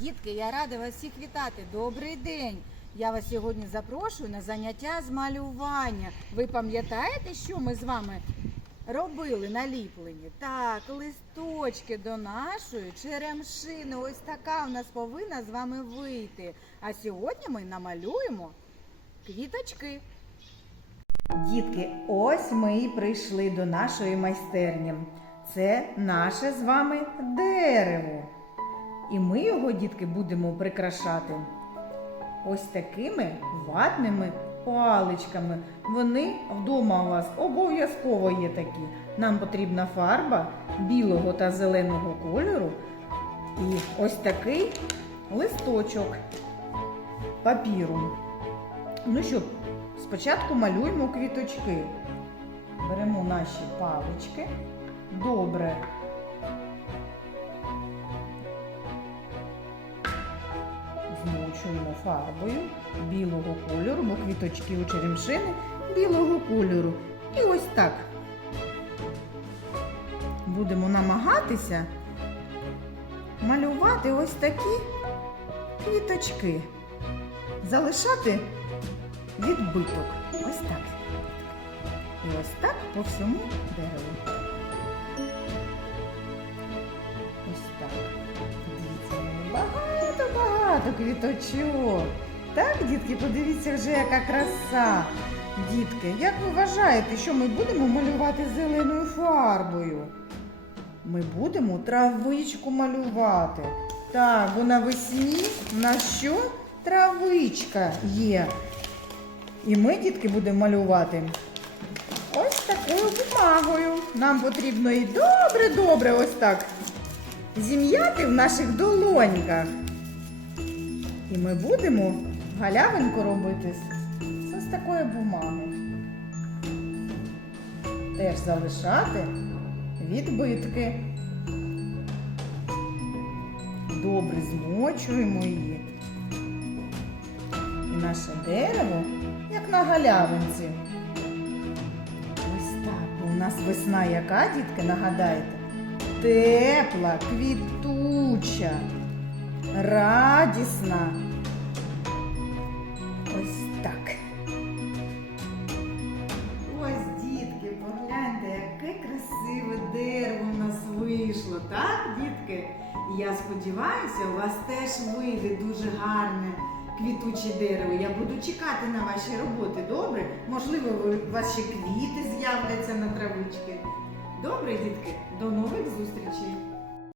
Дітки, я рада вас всіх вітати. Добрий день! Я вас сьогодні запрошую на заняття з малювання. Ви пам'ятаєте, що ми з вами робили наліплені? Так, листочки до нашої черемшини. Ось така в нас повинна з вами вийти. А сьогодні ми намалюємо квіточки. Дітки, ось ми і прийшли до нашої майстерні. Це наше з вами дерево. І ми його, дітки, будемо прикрашати ось такими ватними паличками. Вони вдома у вас обов'язково є такі. Нам потрібна фарба білого та зеленого кольору. І ось такий листочок папіру. Ну що, спочатку малюємо квіточки. Беремо наші палички. Добре змочуємо фарбою білого кольору, бо квіточки у черемшини білого кольору. І ось так будемо намагатися малювати ось такі квіточки. Залишати відбиток. Ось так. І ось так по всьому дереву. Багато-багато квіточок. Так, дітки, подивіться вже, яка краса. Дітки, як ви вважаєте, що ми будемо малювати зеленою фарбою? Ми будемо травичку малювати. Так, бо навесні в нас що? Травичка є. І ми, дітки, будемо малювати ось такою бумагою. Нам потрібно і добре-добре ось так зім'яти в наших долоньках. І ми будемо галявинку робити з, з такої бумаги. Теж залишати відбитки. Добре змочуємо її. І наше дерево, як на галявинці. Ось так. У нас весна яка, дітки, нагадайте? Тепла, квітуча, радісна. Так, дітки? Я сподіваюся, у вас теж вийде дуже гарне квітуче дерево. Я буду чекати на ваші роботи, добре? Можливо, у вас ще квіти з'являться на травички. Добре, дітки, до